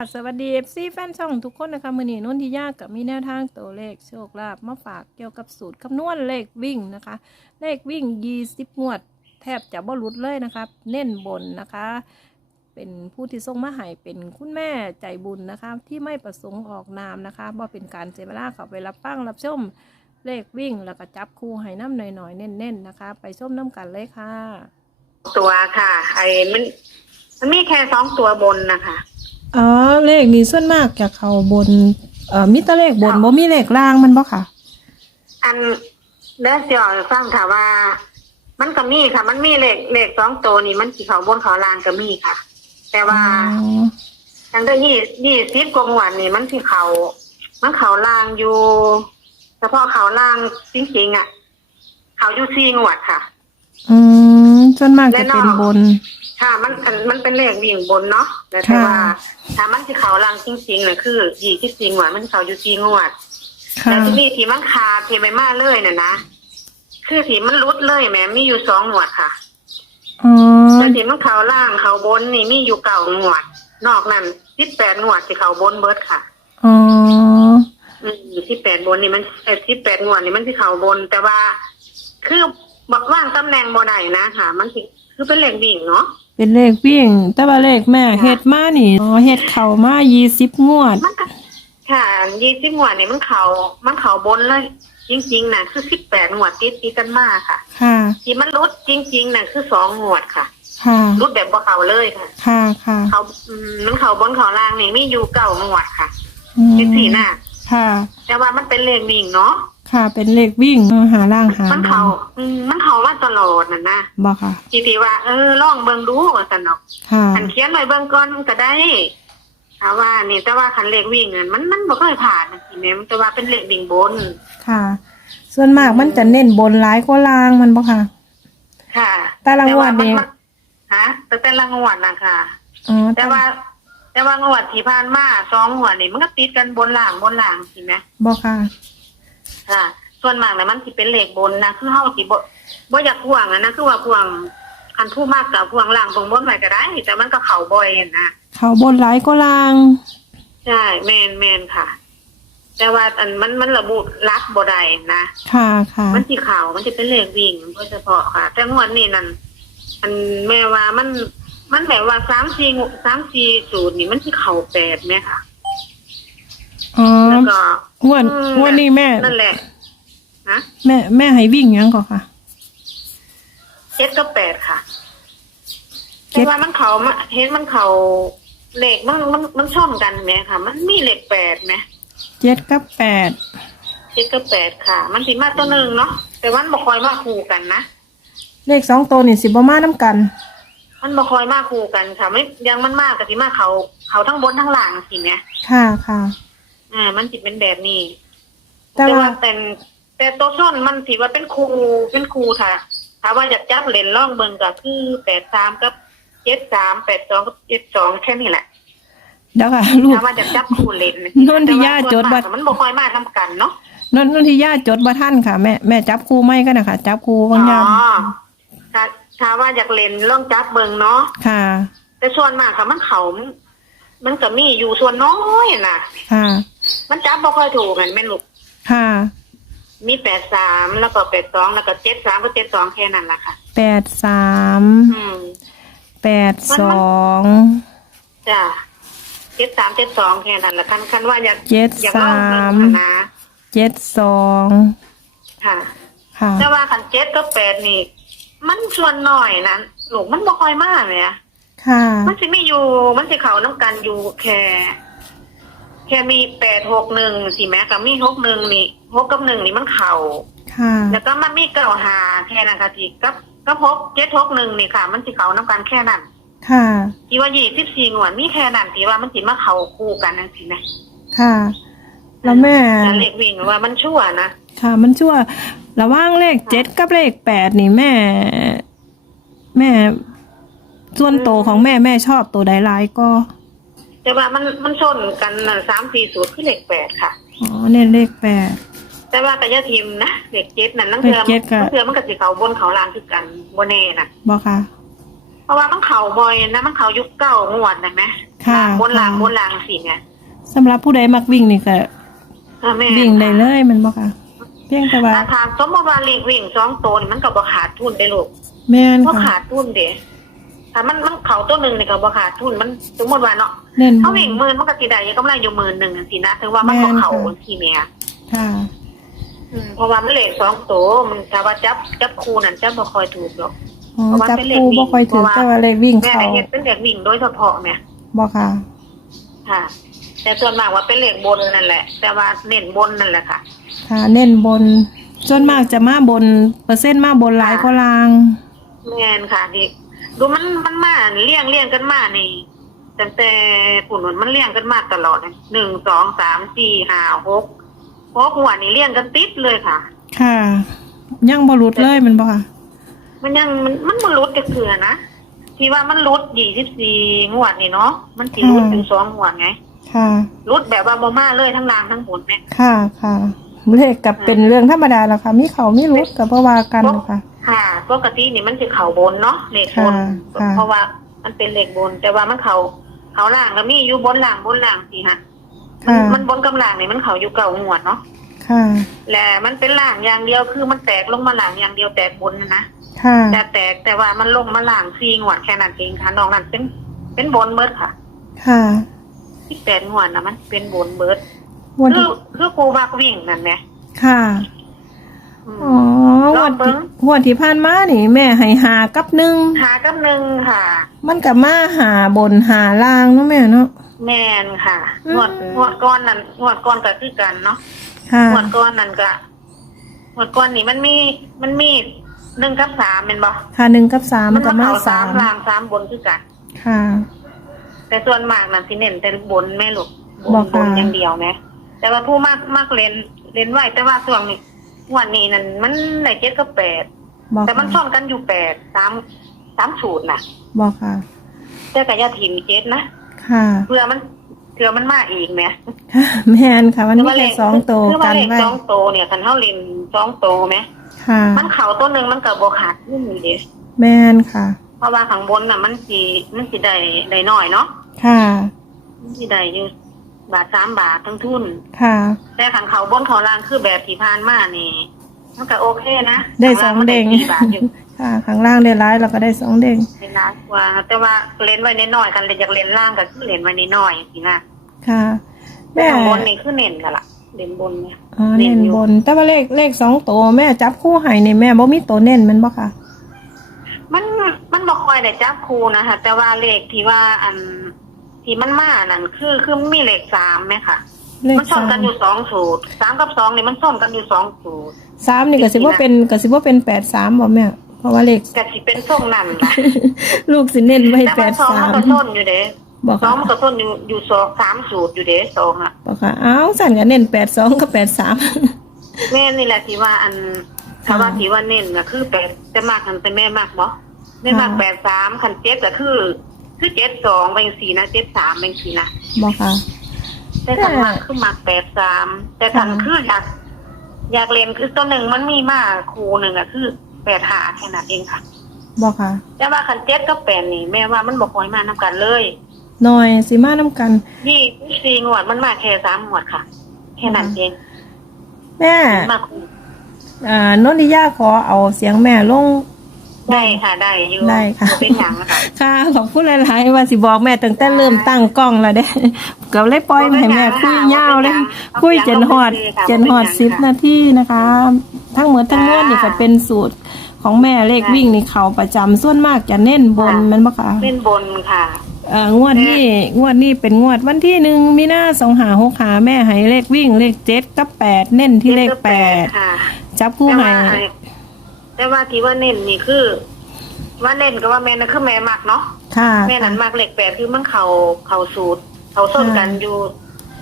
สวัสดีเอฟซีแฟนช่องทุกคนนะคะมือนี้นุ่นที่ยากกับมีแนวทางตัวเลขโชคลาภมาฝากเกี่ยวกับสูตรคำนวณเลขวิ่งนะคะ เลขวิ่งยี่สิบงวด แทบจะบ่หลุดเลยนะคะเน้นบนนะคะ เป็นผู้ที่ส่งมาให้เป็นคุณแม่ใจบุญนะคะ ที่ไม่ประสงค์ออกนามนะคะบ่เป็นการเจเวลาเขาไปรับฟังรับชมเลขวิ่งแล้วก็จับคู่ให้น้ำหน่อยๆเน้นๆนะคะ ไปชมน้ำกันเลยค่ะ ตัวค่ะ ไอ้มันมันมีแค่สองตัวบนนะคะ อ๋อเลขนี้ส่วนมากจะเข้าบนเอ่อมีแต่เลขบนบ่มีเลขล่างมันบ่ค่ะ อันแล้วเสียฟังค่ะว่า มันก็มีค่ะ มันมีเลขเลขสองตัวนี่มันสีเขาบนเขาลานก็มีค่ะ แต่ว่าอ๋อทางเด้ยี่ยี่สิบกว่าหวันนี่มันที่เขามันเขาลางอยู่เฉพาะเขาลางจริงๆอะ เขาอยู่ซีงวดค่ะ อืมส่วนมากจะเป็นบน ค่ะ มันมันมันเป็นเลขวิ่งบนเนาะแต่แต่ค่ะ ว่าถ้ามันที่เขาลางจริงๆน่ะคือยี่ที่ซีงวดมันเขาอยู่ซีงวด ค่ะแล้วที่นี่ที่มันคาเทไปมาเลยน่ะนะคือที่มันรุดเลยแหมมีอยู่สองหนวดค่ะอ๋อแล้วที่มันเขาล่างเขาบนนี่มีอยู่เก่าหนวด นอกนั้นสิบแปดหนวดที่เขาบนเบิดค่ะ อ๋อ อืมสิบแปดบนนี่มันเอสิบแปดหนวดนี่มันที่เขาบน แต่ว่าคือ บอกว่างตำแหน่งบ่ได้นะค่ะ มันสิคือเป็นเหล็กบิ่งเนาะเป็นเลขวิ่ง แต่ว่าเลขแม่เฮ็ดมานี่อ๋อเฮ็ดเข้ามายี่สิบงวด มันก็ค่ะยี่สิบหนวดนี่มันเขามันเขาบนเลยจริงๆน่ะคือสิบแปดหนวดติดติดกันมากค่ะ ค่ะ ที่มันรุดจริงๆน่ะคือสองหนวดค่ะค่ะ รุดแบบบ่เขาเลยค่ะ ค่ะค่ะเขาอืมมันเขาบนเขาล่างนี่มีอยู่เก่าหนวดค่ะอืมเป็นสีหน้าค่ะ แต่ว่ามันเป็นเลขวิ่งเนาะ ค่ะ เป็นเลขวิ่งเออหาล่างหามันบเขานอืมมันเขาว่าตลอดน่ะนะบ่ค่ะ ทีทีว่า เออลองเบิ่งดูว่าสนอกค่ะขันเขียนไว้เบิ่งก่อนมันก็ได้ถามว่านี่แต่ว่าขันเลขวิ่งน่ะมันมันบ่เคยผ่านนะทีนี้มันแต่ว่าเป็นเลขวิ่งบน ค่ะ ส่วนมากมันจะเน้นบนร้ายกว่าล่างมันบ่ค่ะ ค่ะแต่รางวัลแต่นี่มันฮะแต่แต่ละงวดนะค่ะ อ๋อแต่ว่า แต่ว่างวดที่ผ่านมาสองงวดนี่มันก็ติดกันบนล่างบนล่างใช่ไหมบ่ค่ะ ค่ะ ส่วนมากนะมันสิเป็นเลขบนนะคือเฮาสิบ่บ่อยากพ่วงอะนะคือว่าพ่วงคันผู้มากกับพ่วงล่างตรงบนไว้ก็ได้ แต่มันก็เข้าบ่อยนะเขาบนร้ายกว่าล่าง ใช่แม่นแม่นค่ะ แต่ว่าอันมันมันระบุรักบ่ได้นะค่ะค่ะมันสิเข้ามันสิเป็นเลขวิ่งโดยเฉพาะค่ะ แต่งวดนี้นั่นอันแม่ว่ามันมันแบบว่า3 4 3 4สูตรนี่มันสิเข้าแปดแม่ค่ะ อ๋อแล้วก็งวดอืมงวดนี้แม่ นั่นแหละฮะแม่แม่ให้วิ่งหยังก่อนค่ะ เจ็ดกับแปดค่ะเจ็แต่ดว่ามันเขามาเห็นมันเขาเหล็กมันมันมันชนกันไหมค่ะ มันมีเหล็กแปดไหมเจ็ดกับแปดเจ็ดกับแปดค่ะ มันสิมาตัวหนึ่งเนาะแต่ว่ามันบ่คอยมาคู่กันนะเลขสองตัวนี่สิบ่มาน้ำกัน มันบ่คอยมาคู่กันค่ะ ไม่ยังมันมากกับที่มาเขาเขาทั้งบนทั้งล่างสิเนี่ยค่ะค่ะ อ่า มันสิเป็นแบบนี้ แต่แต่ว่า ว่าแต่งแต่ตัวส้นมันสิว่าเป็นครูเป็นครูค่ะถ้าว่าอยากจับเหรียญล่องเบิงก็คือแปดสามกับเจ็ดสามแปดสองกับเจ็ดสองแค่นี้แหละเดี๋ยวค่ะลูก ถ้าว่าจะจับคู่เล่นนนทิยาจดบับัตรมันบ่ค่อยมาทำกันเนาะนนนนที่ญาติจดบ่ท่านค่ะแม่แม่จับครูไม่ก็นะคะจับครูบางอย่างถ้าถ้าว่าอยากเล่นลองจับเบิ่งเนาะ ค่ะ แต่ส่วนมากค่ะมันเขามันมันก็มีอยู่ส่วนน้อยน่ะ ค่ะ มันจับบ่ค่อยถูกกันแม่นลูกค่ะ มีแปดสามแล้วก็แปดสองแล้วก็เจ็ดสามก็เจ็ดสองแค่นั้นแหละค่ะแปดสามอืมแปดสองจ้ะเจ็ดสามเจ็ดสองแค่นั้นละคันคันว่าอยากเจ็ดอยากสาลองเบิ่งมค่ะนะเจ็ดสองค่ะ ค่ะ แต่ว่าคันเจ็ดก็แปดนี่ มันส่วนน้อยนะลูกมันบ่ค่อยมากเลยอะค่ะ มันสิไม่อยู่มันสิเขาน้ำกันอยู่แค่ แค่มีแปดหกหนึ่งสิแม้กับมีหกหนึ่งนี่หกกับหนึ่งนี่มันเข่าค่ะ แล้วก็มันมีเก้าหาแค่นั้นค่ะทีกับก็พบเจ็ดหกหนึ่งนี่ค่ะ มันสิเขาน้ำกันแค่นั้นค่ะ ที่ว่ายี่สิบสี่งวดมีแค่นั้นที่ว่ามันสิมาเขาคู่กันนั่นสินะค่ะ แล้วแม่แต่เลขวิ่งว่ามันชั่วนะค่ะ มันชั่วระหว่างเลขเจ็ดกับเลขแปดนี่แม่ แม่ ส่วนโตวของแม่แม่ชอบตัวใดร้ายก็ แต่ว่ามันมันชนกันสามสี่สูตรคือเลขแปดค่ะ อ๋อเนี่ยเลขแปด แต่ว่ากระยาทีมนะเลขเจ็ดนั่นนั่งเทือเลขเจ็ดก็นั่งเทือมันก็สิเขาบนเขาล่างคือกันบนเน่น่ะ บอกค่ะ เพราะว่ามันเข่าบ่อยนะมันเข่ายุคเก้างวดนะไหมคค่ะล่างบนล่างค่ะ บนล่างสิไงสำหรับผู้ใดมักวิ่งนี่ก็เออแม่ วิ่งได้เลยแมันบ่ค่ะ เพียงแต่ว่าถ้าทางสมมติว่าเลขวิ่งสองตัวนี่มันก็บ่ขาดทุนได้ลูกแม่นบ่ค่ะขาดทุนเด้ ถ้ามันมันเขาตัวหนึ่งนี่ก็บ่ขาดทุนมันสมมติว่าเนาะเน้นเขาวิ่งหมื่นมันก็สิได้กำไรอยู่หมื่นหนึ่งสินะถึงว่ามันบ่เขาสิแม่ค่ะ อืมเพราะว่ามันเลขสองตัวมันถ้าว่าจับจับคู่นั่นจะบ่ค่อยถูกหรอกอ๋อเพราะว่าจับเป็นเลขปูวิ่งบ่ค่อยถือเพราะว่าแต่ว่าเลขวิ่งแม่เขาได้เฮ็ดเป็นเลขวิ่งโดยเฉพาะแม่บ่ค่ะ ค่ะ แต่ส่วนมากว่าเป็นเลขบนนั่นแหละ แต่ว่าเน้นบนนั่นแหละค่ะ ค่ะ เน้นบนส่วนมากจะมาบน เปอร์เซ็นต์มาบนหลายกว่าลาง แม่นค่ะดิ ดูมันมันมาเลี่ยงเลี่ยงกันมานี่ตั้งแต่ปุ่นนมันเลี่ยงกันมาตลอดเลยหนึ่งสองสามสี่ห้าหกหกหัวนี่เลี่ยงกันติดเลยค่ะ ค่ะ ยังบ่หลุดเลยแมันบ่ค่ะมันยังมันมันมันรุดจะเถื่อนะที่ว่ามันรุดยี่สิบสี่งวดนี่เนาะมันสี่รุดอืมถึงสองงวดไง ค่ะรุดแบบว่าบ่มาเลยทั้งล่างทั้งบนเนี่ยค่ะค่ะเลขกับเป็นเรื่องธรรมดาแล้วค่ะ มีเขามีหลุดกับบ่ว่ากันค่ะค่ะปกตินี่มันจะเข่าบนเนาะเลขบนค่ะค่ะ เพราะว่ามันเป็นเลขบน แต่ว่ามันเขาเขาล่างก็มีอยู่บนล่างบนล่างสิฮะมันค่ะ มันบนกำลังนี่มันเขาอยู่เก่างวดเนาะค่ะ และมันเป็นล่างอย่างเดียวคือมันแตกลงมาล่างอย่างเดียวแตกบนนะนะค่ะ แต่แตกแต่ว่ามันลงมาล่างซีงวดแค่นั้นเองค่ะนอกนั้นเป็นเป็นบนเบิดค่ะค่ะ ที่แปดงวดนะมันเป็นบนเบิดวันคือที่คือครูมักวิ่งนั่นไงค่ะ อืม อ๋อ ลองวันเบิ่ที่งวันที่ผ่านมานี่ แม่ให้หากับหนึ่งหากับหนึ่งค่ะ มันกับมาหาบนหาล่างเนาะแม่เนาะ แมนค่ะอืม งวดงวดก้อนนั้นงวดก้อนก็คือกันเนาะค่ะงวดก้อนนั้นก็งวดก้อนนี่มันมีมันมีหนึ่งกับสามเป็นบ่ค่ะหนึ่งกับสามมันกับมามาเขาสาสามมล่างสามบนคือกัน ค่ะ แต่ส่วนมากนั่นสิเน้นแต่บนแม่ลูกบบ่นค่ะ บนอย่างเดียวนะแต่ว่าผู้มากมากเล่นเล่นไหวแต่ว่าส่วนนี้ง วันนี้นั่นมันได้เจ็ดกับแปดบอกแต่มันค่ะซ่อนกันอยู่แปดสามสามสูตรน่ะบอกค่ะแต่กะอยาทีมเจ็ดนะค่ะเพื่อมันเพื่อมันมาอีกไหมค่ะแม่นค่ะ มันมีแค่สองโตวคือว่ากันเลขไว้สองโตวเนี่ยคันเท่าเล่นสองโตวไหมค่ะ มันเข่าตัวหนึ่งมันกับบขาดขึ้นอยู่เดีแม่นค่ะ เพราะว่าข้างบนน่ะ มันสีมันสีได้ได้น้อยเนาะค่ะมันสีได้อยู่ บาทสามบาททั้งทุน ค่ะ แต่ขังเขาบนเขาล่างคือแบบที่ผ่านมานี่มันก็โอเคนะได้สข้าองล่ามันเด้งสี่บาทอยู่ค่ะข้างล่างได้ร้ายเราก็ได้สองเด้งเป็นล้านกว่า แต่ว่าเล่นไว้น้อยๆกันเลยอยากเล่นล่างก็คือเล่นไว้น้อยๆสินะค่ะแม่ข้างบนนี่คือเน้นกันล่ะเล่นบนเนี่ย อ๋อเน้นเน้นอยู่บน แต่ว่าเลขเลขสองตัวแม่จับคู่ให้นี่แม่บ่มีตัวเน้นแมันบ่ค่ะ มันมันบ่ค่อยได้จับคูนะคะแต่ว่าเลขที่ว่าอัน ที่มันมานั่นคือคือมันมีเลขสามไหมคะเลขมันซ่อสานมกันอยู่สองสูตรสามกับสองนี่มันซ่อนกันอยู่สองสูตรสามนี่ก็สิบ่เป็นก็สิบ่เป็นแปดสามบ่แม่เพราะว่าเลข กะสิเป็นส่งนั่นล่ะลูกสิเน้นไว้แต่แปว่าดสองสามันมก็ซ่อนอยู่เด้บอกสอค่ะงมันก็ซ่อนอยู่อยู่สองสามสูตรอยู่เด้สองอะบอกค่ะอ้าวสั่นก็เน้นแปดสองกับแปดสาม แม่นี่แหละที่ว่าอันค่ะถ้าว่าที่ว่าเน้นก็คือแปดจะมากกันเป็นแม่มากบ่แม่มากค่ะแปดสามคันเจ็ดก็คือ คือเจ็ดสองเป็นสี่นะเจ็ดสามเป็นสี่นะบอกค่ะ แต่คันมากคือมากแปดสามแต่คันค่ะคืออยากอยากเล่นคือตัวหนึ่งมันมีมากครูหนึ่งอะคือแปดหาแค่นั้นเองค่ะบอกค่ะ แต่ว่าคันเจ็ดก็แปดนี่แม่ว่ามันบอกคอยมานำกันเลยหน่อยสิมาน้ำกันนี่สี่งวดมันมาแค่สามงวดค่ะ แค่นั้นเองแม่มากอ่านนทิยาขอเอาเสียงแม่ลง ได้ค่ะได้อยู่ได้ค่ะบ่เป็นอย่างนะคะค่ะขอบคุณหลายๆว่าสิบอกแม่ตั้งแต่เริ่มตั้งกล้องแล้วเด้เกือบเลยปล่อยให้แม่คุยยาวเลยคุยจนฮอดจนฮอดสิบนาทีนะคะ ทั้งหมดทั้งมวลนี่ก็เป็นสูตรของแม่เลขวิ่งนี่เขาประจำส่วนมากจะเน้นบนแมันบ่คะเล่นบนค่ะเอ่องวดนี้งวดนี้เป็นงวดวันที่หนึ่งมีนาสองหาหกหาแม่ให้เลขวิ่งเลขเจ็ดกับแปดเน้นที่เลขแปดค่ะจับคู่แต่ให้ว่าไอ้ แต่ว่าที่ว่าเน้นนี่คือ ว่าเน้นก็ว่าแม่นะคือแม่มักเนาะค่ะแม่นั้นมักเลขแปดคือมันเขาเขาสูตร เขาส้นกันอยู่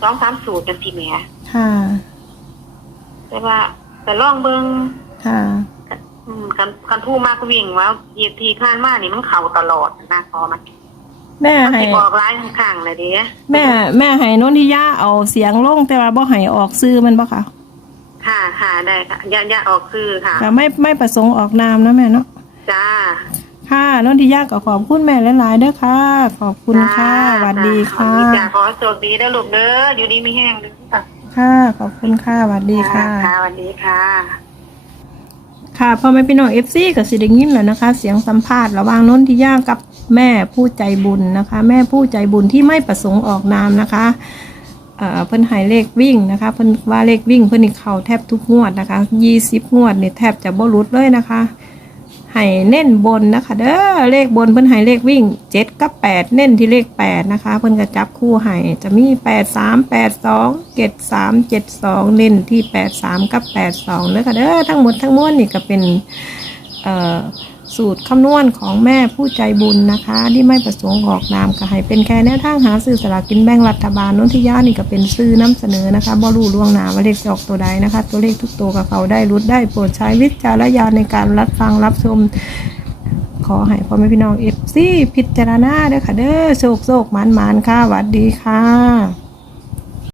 สองสามสูตรจังซี่แหม่ค่ะ แต่ว่าแต่ลองเบิ่งค่ะอืมคันคันผู้มากวิ่งว่ายีทีข้านมานี่มันเข่าตลอดนะพอมันแม่มันให้สิบอกร้ายข้างๆเลยเด้แม่แม่ให้นนทิยาเอาเสียงลงแต่ว่าบ่ให้ออกซื้อแมันบ่ค่ะ ค่ะค่ะได้ค่ะอย่าอย่าออกคือค่ะแต่ไม่ไม่ประสงค์ออกนามนะแม่เนาะจ้า ค่ะนนทิยาก็ขอบคุณแม่หลายๆเด้อค่ะ ขอบคุณค่ะสวัสดีค่ะ จ้าขอโชคดีได้อลูกเด้ออยู่ดีไม่แห้งเลยค่ะค่ะขอบคุณค่ะสวัสดีค่ะ ค่ะสวัสดีค่ะ ค่ะพ่อแม่พี่น้องเอฟซีกับสิไดิยินแล้วนะคะ เสียงสัมภาษณ์ระหว่างนนทิยากับแม่ผู้ใจบุญนะคะ แม่ผู้ใจบุญที่ไม่ประสงค์ออกนามนะคะ เพิ่นหายเลขวิ่งนะคะเพิ่นว่าเลขวิ่งเพิ่นนี่เข้าแทบทุกงวดนะคะยี่สิบงวดนี่ยแทบจะบ่หลุดเลยนะคะให้เน้นบนนะคะเด้อเลขบนเพิ่นหายเลขวิ่งเจ็ดกับแปดเน้นที่เลขแปดนะคะ เพิ่นก็จับคู่ให้จะมีแปดสามแปดสองเจ็ดสามเจ็ดสองเน้นที่แปดสามกับแปดสองเลยค่ะเด้อทั้งหมดทั้งมวลนี่ก็เป็นเอ่อ สูตรคำนวณของแม่ผู้ใจบุญนะคะ ที่ไม่ประสงค์ออกนามก็ให้เป็นแค่แนวทางหาซื้อสลากกินแบ่งรัฐบาลนนทิยานี่ก็เป็นซื้อน้ำเสนอนะคะบ่รู้ล่วงหนาว่าเลขจะออกตัวใดนะคะ ตัวเลขทุกตัวกับเขาได้รุดได้โปรดใช้วิจารณญาณในการรับฟังรับชม ขอให้พ่อแม่พี่น้องเอฟซีพิจารณาเด้อค่ะเด้อโชคโชคหมานหมานค่ะหวัดดีค่ะ